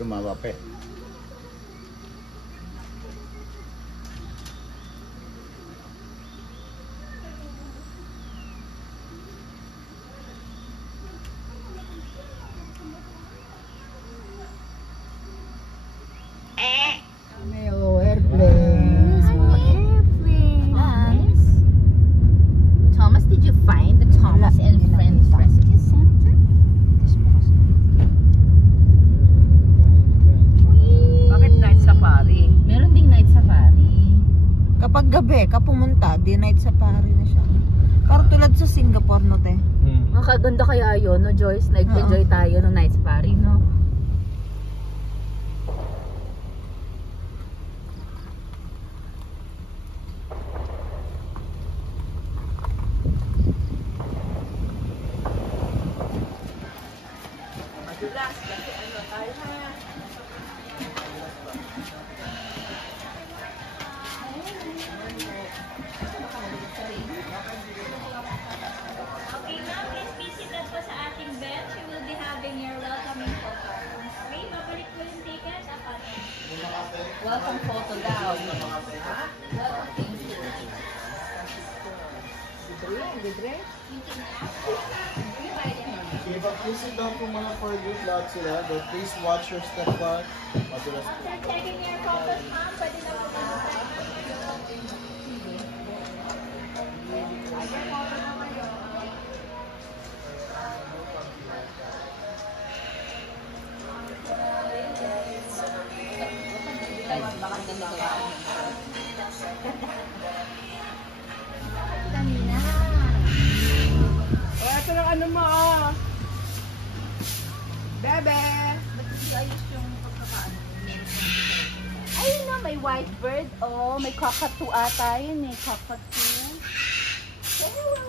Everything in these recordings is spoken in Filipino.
Tumaba pa eh. Pumunta, di night safari na siya. Parang tulad sa Singapore, no, te? Makaganda kaya yun, no, Joyce? Nag-enjoy tayo no night safari, no? Madulas, kasi ano tayo ha? Welcome photo daw. Welcome. Libre? Okay, but please sit down po mga for group lahat sila. But please watch your step back. Madulas po. After checking your photos, ma'am, pwede na po tayo. Ito lang ano mo, oh. Bebe! Ba't hindi ayos yung pagkakaano? Ayun na, may white bird. Oh, may cockatoo ata yun eh. Cockatoo. Hello.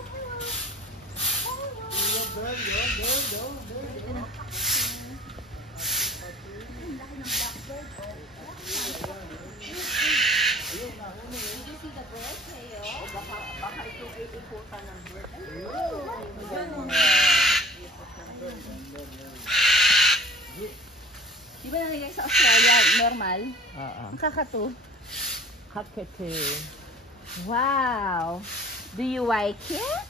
Baka ito ay ikutan ng bird. Di ba nalagay sa Australia, normal? Ang kakatu. Kakatu. Wow! Do you like it?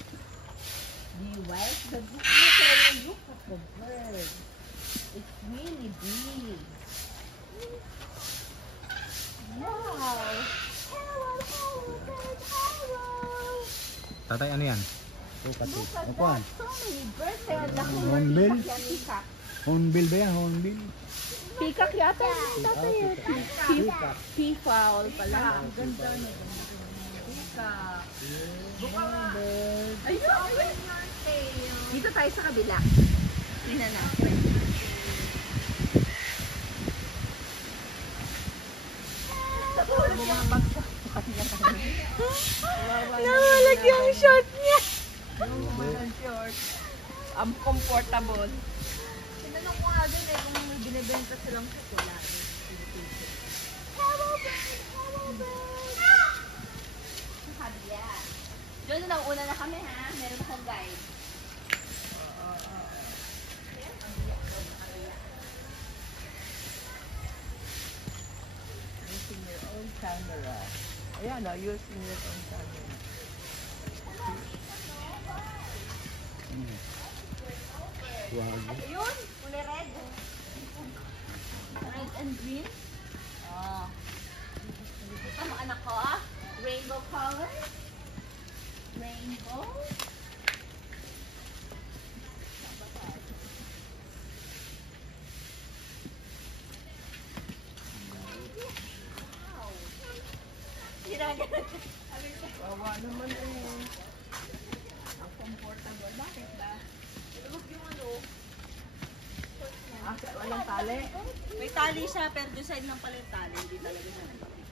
Do you like the bird? Look at the bird. It's really big. Wow! Hello, bird, hello! Tatay, ano yan? Kakatu. Upuan. So many birds. Hornbill? Hornbill ba yan? Hornbill? Peacock yata. Peacock. Peafowl pala. Ang ganda na. Peacock. Ayun. Dito tayo sa kabila. Tingnan natin. Nawalag yung short niya. Ang comfortable. Tinanong ko nga din kung may binibenta silang chocolate. Hello, sa kabila. Diyan na una na kami ha. Meron akong guide. Using your own camera. Ayan o, using your own camera. Ayun, kulay red. Red and green. Oh. Ito mo anak ko ah. Rainbow color. Rainbow. Wawa naman eh. Ang comfortable. Bakit ba? Huwag yung ano. Walang tali. May tali siya pero doon side ng pala yung tali. Hindi talaga siya nagpapit.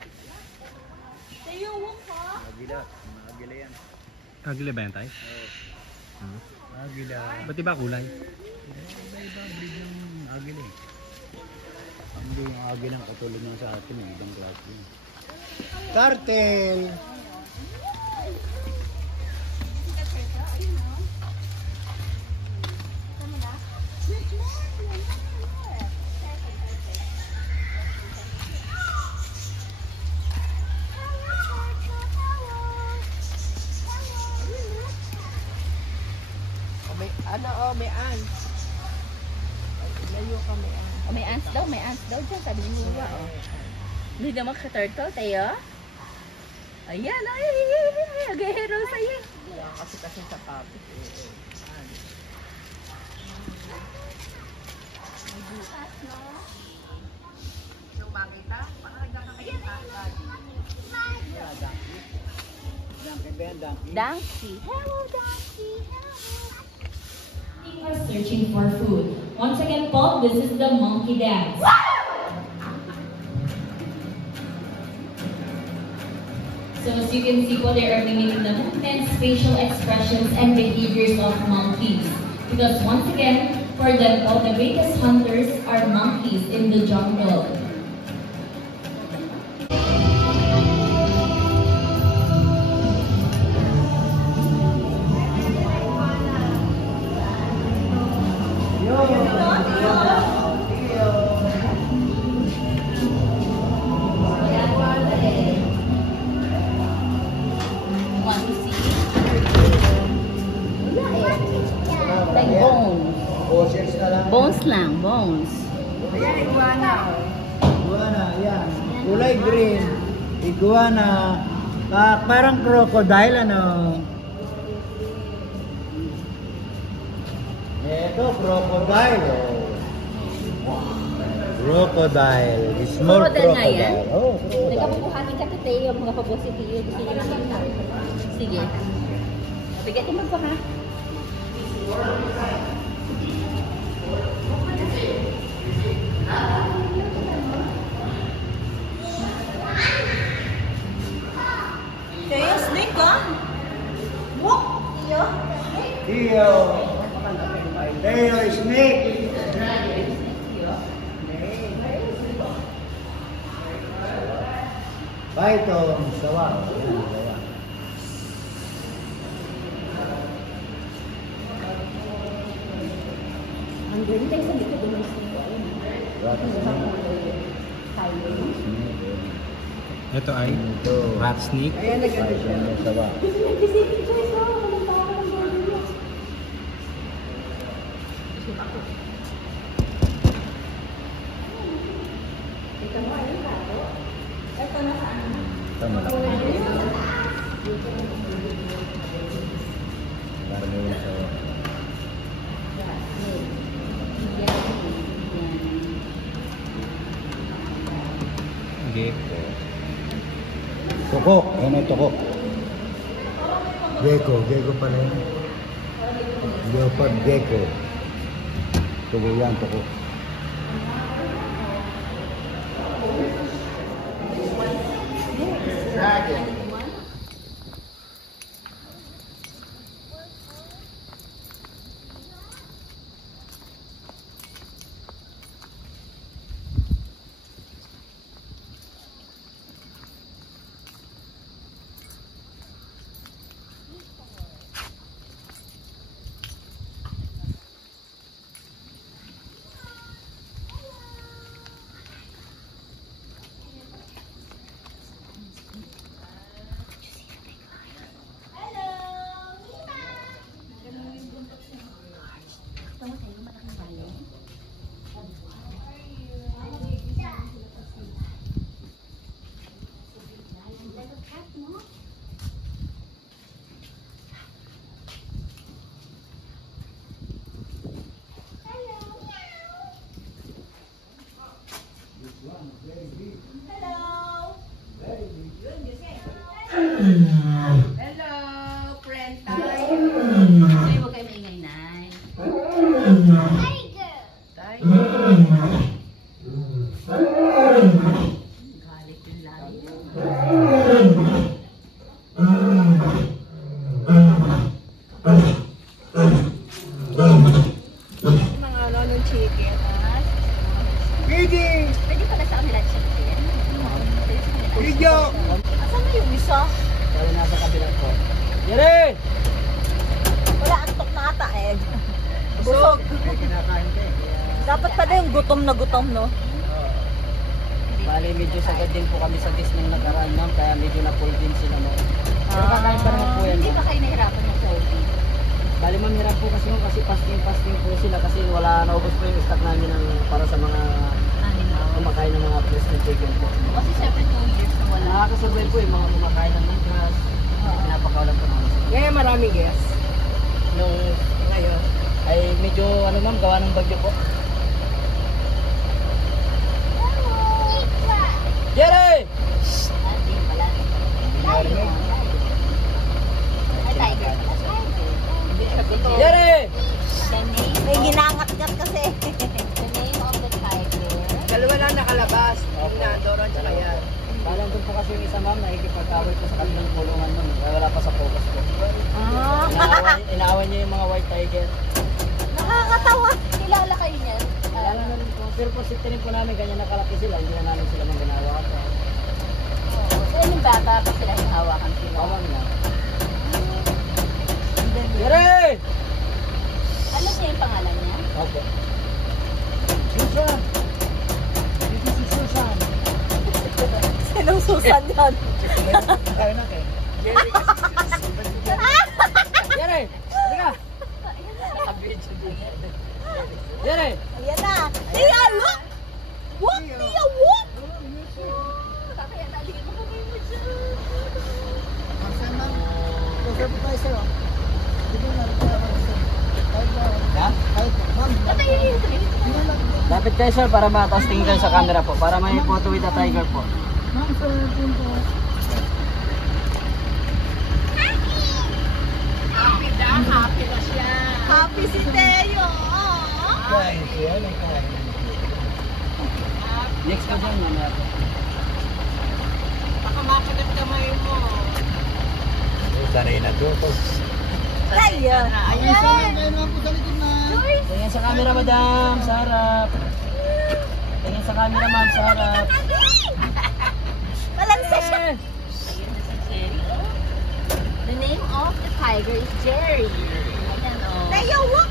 Tayo, huwag ka. Agila. Mga agila yan. Agila ba yan tayo? Oo. Agila. Ba't iba kulay? Iba-iba breed ng agila eh. Hindi yung agila ang katulad nyo sa atin eh. Ibang klase. Turtle! may ants. Layo ka, may ants. Oh, may ants daw dyan, sabi ni Huwa, oh. Hindi naman ka-turtle, tayo. Ayan, ay, agahero sa'yo. Kaya kasi sa topic. May bukas, no? Yung makita, pakaragdag ka kayo. Donkey. Hello, donkey. Are searching for food. Once again, Paul, this is the monkey dance. So as you can see, Paul, they are mimicking the movements, facial expressions, and behaviors of monkeys. Because once again, for them, Paul, the greatest hunters are monkeys in the jungle. Like bones. Bones lang, bones. Iguana, yan. Kulay green. Iguana. Parang crocodile, ano. Ito, crocodile. Crocodile. Small Crocodile nga yan? crocodile. Oh, crocodile. Nagkapukuhanin ka today, yung mga pabosi-tiyo. Gusto nyo makita. Sige. Bigatin mo pa, ha? Kaya snake ka? Walk! Theo. Theo, snake. Python, sawa. Yan, sawa. Ang ganda sa likod ng snake. Ito ay rat snake. Ayan, naganda siya. Sawa. Ito malaki. Parang yung sawa. Gecko. Tukok. Yan ay tukok. Gecko. Gecko pala yun. Leopard gecko. Tukok yan, tukok. Hello, friend tayo. Ay, huwag kayo maingay, Nay. Galit yung lagi. Mga ano ng chicken. Pidi! Pwede pala sa kanila chicken. Video! Asan na yung isa? Wala nasa kabilang ko. Yere! Wala, antok na ata eh. Busog. May kinakain ka eh. Dapat pala yung gutom na gutom, no? Bali, medyo sagad din po kami sa dish nung nakaraan, ma'am, kaya medyo na full din sila, ma'am. Pero kakain pa naman po yan, Hindi ma'am. ba kayo nahirapan ng COVID? Bali ma'am, hirap po kasi yung kasi fasting po sila kasi wala, naubos po yung stock namin ng, para sa mga kumakain ng mga breast and chicken po. Kasi syempre 2 years na wala. Nakakasabay po yung mga kumakain ng manggas. Pinapakawalan po namin. Ngayon maraming guest. Nung ngayon ay medyo ano ma'am, gawa ng bagyo po. Jerry! Hindi pala. Layo. Ay, tiger. Hindi siya gusto. Jerry! The name May of- ginangat-ngat kasi. the name of the tiger. Dalawa lang nakalabas. Yung nandoron tsaka yan. Kala doon po kasi yung isa ma'am, nakikipag-away po sa kanilang kulungan ma'am. Kaya wala pa sa focus po. Inaaway niya yung mga white tiger. Nakakatawa. Kilala kayo niyan? Kaya na rin po. Pero po rin po namin, ganyan nakalaki sila. Hindi na namin sila maganawa ka. So, yung bata pa sila hinahawakan sila. Tawang na. Jerry! Alam niya yung pangalan niya? Okay. Susan! This is Susan. Sinong Susan yan? Kaya na kayo. Jerry! Halika! Nakabidyo din. Jerry! Ayan na. Tia, look! Walk, Tia, walk! Kaya naligid mo kamay mo dyan. Lapit kayo sir para mataas tingin kayo sa camera po. Para may photo with the tiger po. Happy na siya. Happy si Teo. Next po dyan mamaya po. Baka makagat kamay mo. Sanay na to. Ayan. Tingin sa camera madam, sa harap. Tingin sa camera ma'am, sa harap. Malansa siya. The name of the tiger is Jerry. Ayan o. Teo, walk!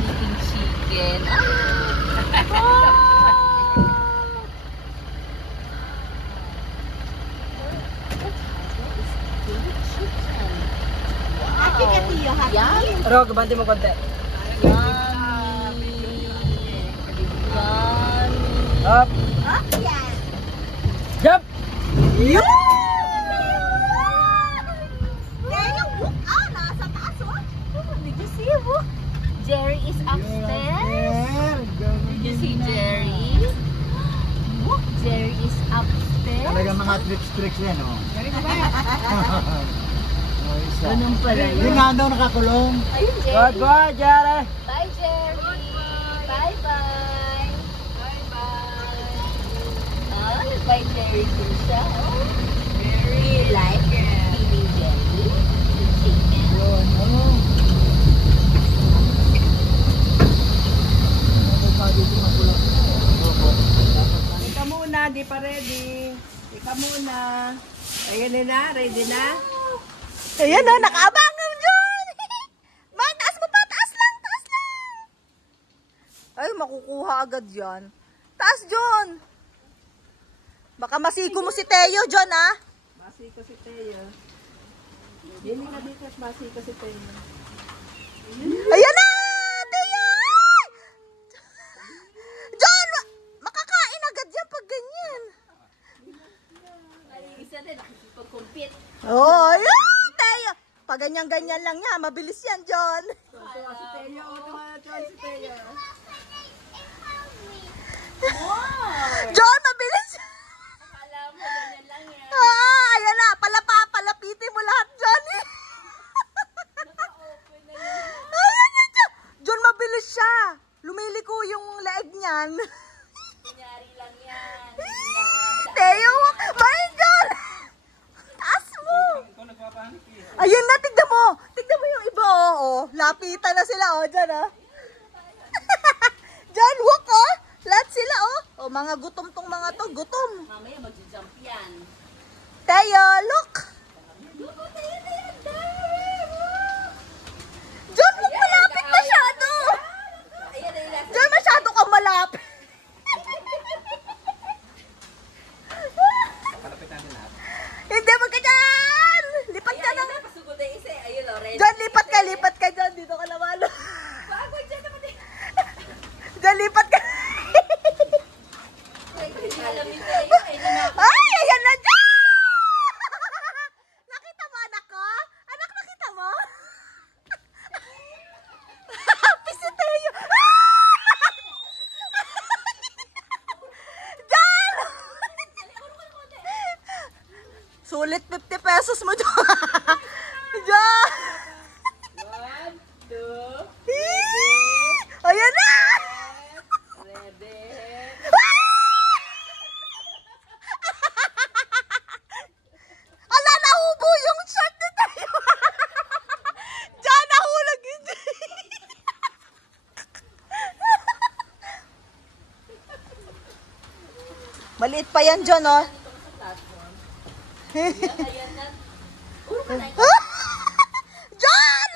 Eating chicken. Happy ka, Teo, happy. Yummy. Pero gabanti mo konti. Yummy. Up, Ah, yan. jump! Teo, walk! Ah, nasa taas, walk. Did you see, walk? Jerry is upstairs. Did you see Jerry? Jerry is upstairs. Talagang mga tricks yan, oh. Ganun pala yun. Yung nga daw nakakulong. Ayun, Good Jerry. boy, Jerry! Bye, Jerry. Bye-bye. Bye-bye. Ah, bye, Jerry din siya. Oh, very like eating Jerry. The chicken. Ika muna, di pa ready. Ika muna. Ayan na, ready na? Ayan na, nakaabang ng John! Man, taas mo pa! Taas lang! Taas lang! Ay, makukuha agad yan. Taas, John! Baka masiko mo si Teo, John, ha? Masiko si Teo. Dili ka dito, masiko si Teo. Ayan na! Teo! Ay! John! Makakain agad yan pag ganyan. Ay, isa din, nakikipag-compete. Oh, ayun! Teo! Pag ganyan-ganyan lang niya, mabilis yan, John. Tuwa si Teo, tuwa si Teo. John, mabilis! Akala mo, ganyan lang yan. Ah, ayan na, palapitin mo lahat dyan eh. Ayan na, John. John, mabilis siya. Lumiliko yung leeg niyan. Kunyari lang yan. Teo, bye, John. Taas mo. Ayan na, tignan mo. Tignan mo yung iba, oh. Lapitan na sila, oh, dyan, oh. John, walk, oh. Lahat sila, oh. Oh, mga gutom tong mga to, gutom. Mamaya mag-jump yan. Teo, look. John, huwag malapit masyado. Ayan na yung John, masyado kang malapit. Hindi, magka dyan. mo, John. John! 1, 2, Ayan na! ready. Ala, nahubo yung shot ni tayo. John, nahulog yun. Maliit pa yan, John, oh. Ayan na. Puro ka na. John!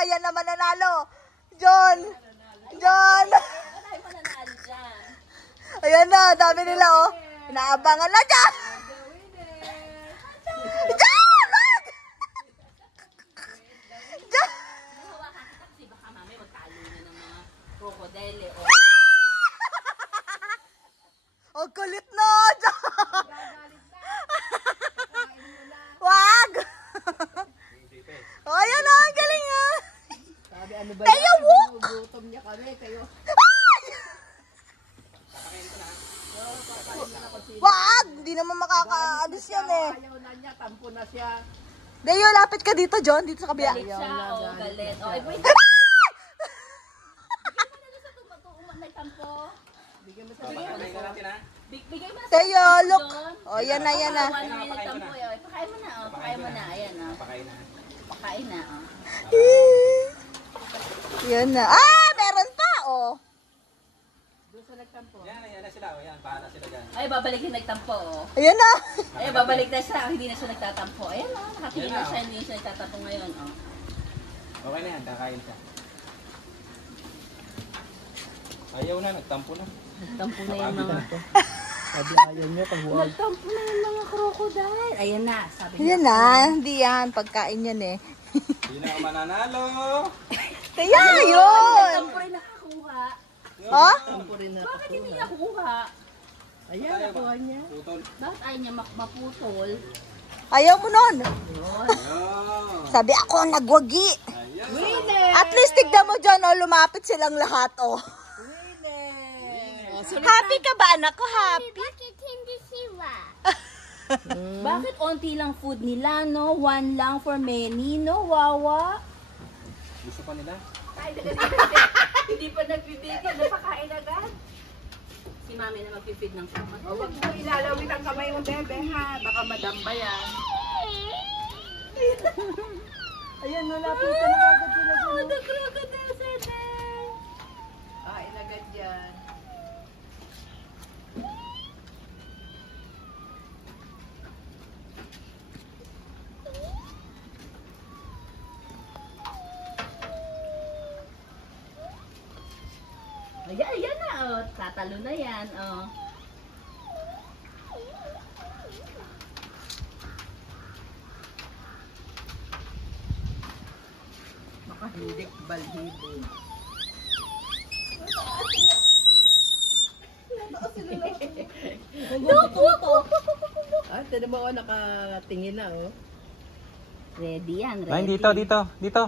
Ayan na, mananalo. John! John! Tayo mananalo dyan. Ayan na, dami nila, oh. Inaabangan na, John! John! Wag! John! Hawakan kita kasi baka mami magtalo na ng mga krokodile. O, Oh, kulit na, John! Wag! Oh, ayan na, ang galing, ah. Sabi, ano ba Tayo, yan? walk! Gutom niya kami. Kayo. Wag! Hindi naman makakaalis yan, eh. Ayaw na niya. Tampo na siya. Dayo, lapit ka dito, John. Dito sa kabila. galit siya. O, galit. O, ay, wait. Nagtampo. Bigyan mo sa Bigay mo na sa Tayo, look. John. Oh, yan na, yan na. 1 minute tampo. Eh. Pakain mo na. O, pakain mo na. Ayan, o. Pakain na. O. Yan na. Ah, meron pa, oh. doon sa nagtampo. Yan na sila. O yan, bahala sila dyan. Ay, babalik yung nagtampo. O. Ayan na. Ay, babalik na siya. Hindi na siya nagtatampo. Ayan, o. Nakatingin na siya. Hindi na siya nagtatampo ngayon. O. Okay na yan, kakain siya. Ayaw na, nagtampo na. Nagtampo na yung mga... Sabi ayaw niyo pag huwag. Nagtampo na yung mga crocodile. Ayan na. Sabi niya. Yan na. Hindi yan. Pagkain yan, eh. Hindi na ako mananalo. Kaya, yun. Nagtampo rin nakakuha. Oh? Tampo rin na. Bakit hindi niya kukuha? Ayan, nakuha niya. Putol. Bakit ayaw niya maputol? Ayaw mo nun. Ayun. Sabi ako ang nagwagi. Ayun. At least tignan mo dyan, oh. Lumapit silang lahat, oh. Happy ka ba, anak ko? Happy? Bakit hindi siwa? Bakit onti lang food nila, no? One lang for many, no? Wawa. Gusto pa nila? Hindi pa nagbibigyan. Napakain agad. Si mami na magpipid ng sama. Huwag mo ilalawit ang kamay mo, bebe, ha? Baka madamba yan. Ayan, nalapit ka na agad sila dyan, oh. The crocodile said there. Ilagad yan. Ayan na, oh. Tatalo na yan, oh. Makahilik, balhibo. Ah, tinan mo ako nakatingin na, oh. Ready yan, ready. Main, dito,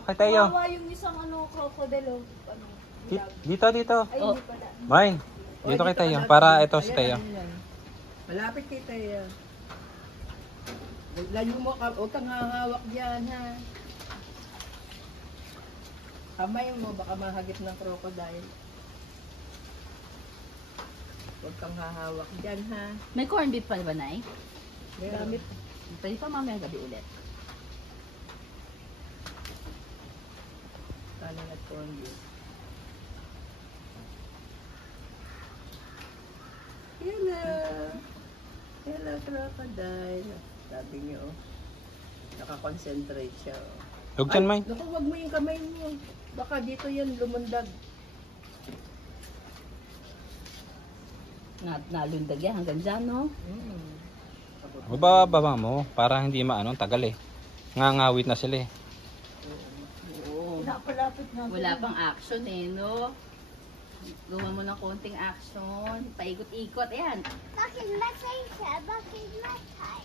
kay Teo. yung isang crocodile, Dito. Oh. Main, dito kay Teo. Para ito si Teo. Malapit kay Teo. Layo mo ka, huwag kang hahawak dyan, ha. Kamay mo, baka mahagip ng crocodile. Huwag kang hahawak dyan, ha. May corned beef pa ba, Nay? Meron. Pwede pa mamaya gabi ulit. Kanin at corned beef. Hello, crocodile. Sabi niyo, oh. Nakakonsentrate siya, oh. Huwag dyan, Main. Naku, wag mo yung kamay mo. Baka dito yan lumundag. Nalundag yan hanggang dyan, no? Baba mo, para hindi maano, tagal eh. Ngangawit na sila eh. Oo. Wala pang action eh, no? Gawa mo ng konting action. Paikot-ikot, ayan. Bakit matay siya? Bakit matay?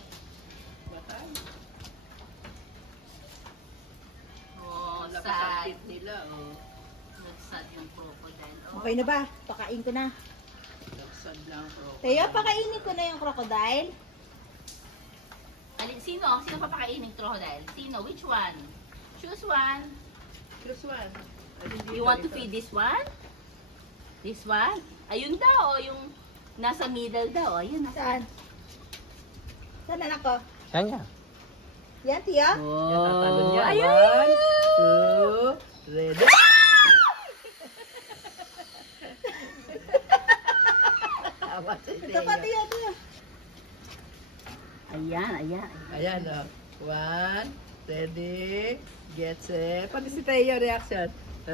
Oh, sad. Nakasakit nila, oh. Sad yung crocodile. Oh. Okay na ba? Pakain ko na. Teo, pakainin ko na yung crocodile. Sino? Sino papakainin crocodile? Sino? Which one? Choose one. Choose one. You want to feed this one? This one? Ayun daw, yung nasa middle daw. Ayun na. Saan? Saan anak ko? Saan niya? Yan, Tia? Yan, tatalon niya. Ayun! 1, 2, ready. Tama si Ito pa, Tia. Tia. Ayan, ayan. Ayan o. 1, ready, get set. Pati si Teo reaction. 1,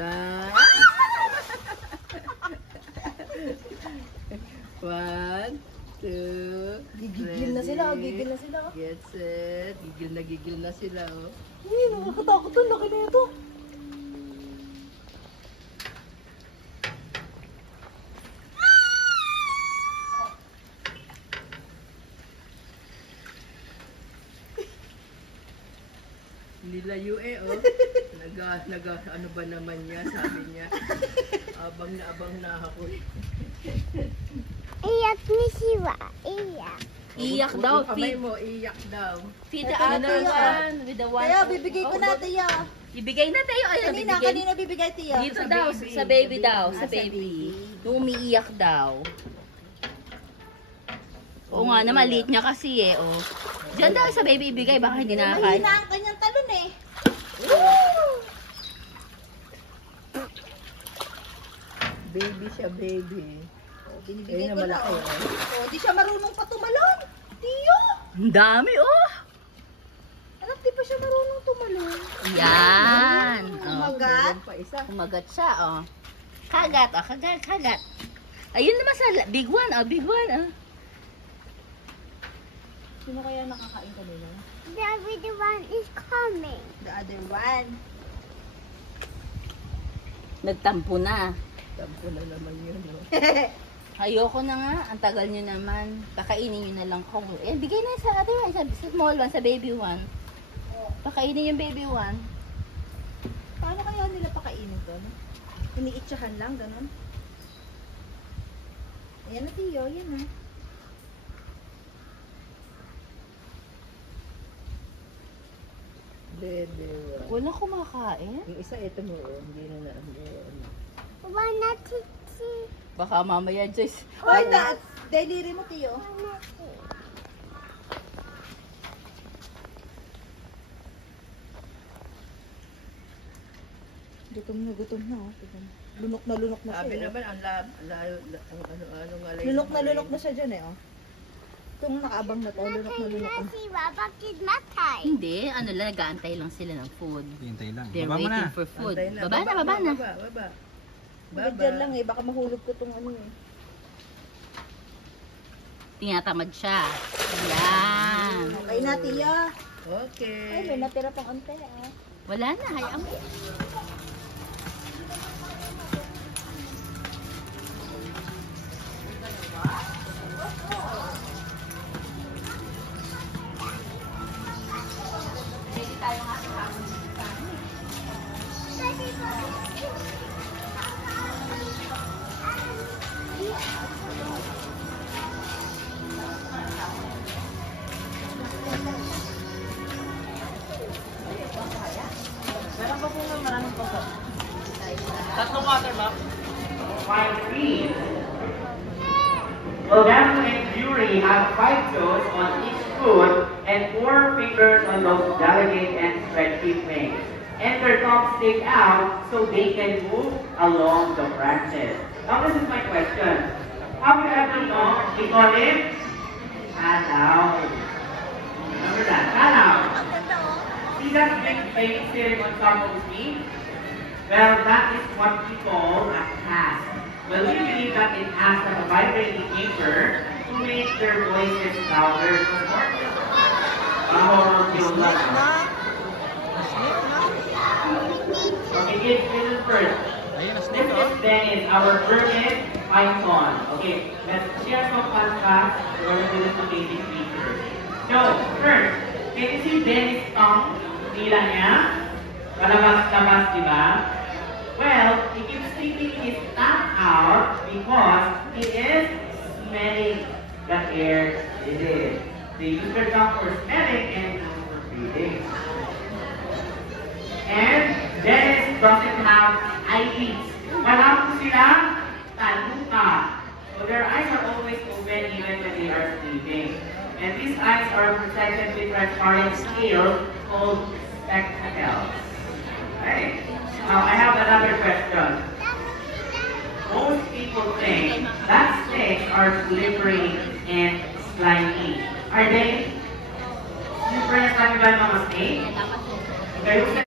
2, Gigil na sila, gigil na sila. Get set. Gigil na sila oh. Nakakatakot to, laki na ito. Nilayo oh. Ano ba naman niya, sabi niya. Abang na ako. Iyak ni Siwa. Iyak. Iyak daw. Kamay mo, iyak daw. Feed the other one with the one. Teo, bibigay ko na, Tia. Ibigay na tayo. Ayun, bibigay. Kanina bibigay, Tia. Dito daw, sa baby daw. Sa baby. Yung umiiyak daw. Oo nga na, maliit niya kasi eh. Oh. Diyan daw sa baby ibigay, baka hindi nakakain. Mahina ang kanyang talon eh. Baby siya, baby. Binibigay Ayun ko na na. malaki oh. Oh, di siya marunong patumalon. Tiyo! Ang dami oh. Anak, di pa siya marunong tumalon. Yan. Oh. Umagat. Pa isa. Umagat siya oh. Kagat oh, kagat. Ayun naman sa big one oh, big one oh. Sino kaya nakakain kanina? The other one is coming. The other one. Nagtampo na. Tampo na naman yun oh. Ayoko na nga. Ang tagal nyo naman. Pakainin nyo na lang ko. Eh, bigay na sa other one. Sa small one, sa baby one. Pakainin yung baby one. Paano kaya nila pakainin to? No? Iniitsahan lang, ganun. Ayan na, Tiyo. Yan na. Dede. Wala kumakain. Yung isa, ito mo oh. Hindi na Wanna see? Baka mamaya, Joyce. Hoy, deliri mo, Tiyo. Wanna see? Gutom na, oh. Lunok na siya. Sabi eh, naman, ang Lunok na siya dyan eh, oh. Itong nakaabang na to, lunok na. Siwa, bakit matay? Hindi. Ano lang, nag-aantay lang sila ng food. Hintay lang. They're Baba mo waiting na. for food. Antay na. Baba na. Baba. Dyan lang eh, baka mahulog ko itong ano eh. Tinatamad siya. Yan. Okay na, Tiya. Okay. Ay, may natira pang ante, ah. Wala na. Hayaan mo. Well, Daphne and Fury have 5 toes on each foot and 4 fingers on those delicate and stretchy wings. And their thumbs stick out so they can move along the branches. Now this is my question. Have you ever known we call it Tanaw? Remember that? Tanaw. See that big thing sitting on top of his knee? Well, that is what we call a cast. Well, we believe that it acts as a vibrating anchor to make their voices louder and more. Okay, give this first. This is Dennis, our Berman python. Okay, let's share some fun facts. We're going to do this amazing feature. So, first, can you see Dennis' tongue? Nila niya? Kalabas-labas, di ba? Well, he keeps sticking his tongue out because he is smelling the air it is. They use their tongue for smelling and for breathing. And Dennis doesn't have eyelids. Wala po sila taluka. So their eyes are always open even when they are sleeping. And these eyes are protected with transparent scales called spectacles. Okay. Now I have another question. Most people think that snakes are slippery and slimy. Are they? Slippery and slimy ba yung mga snake?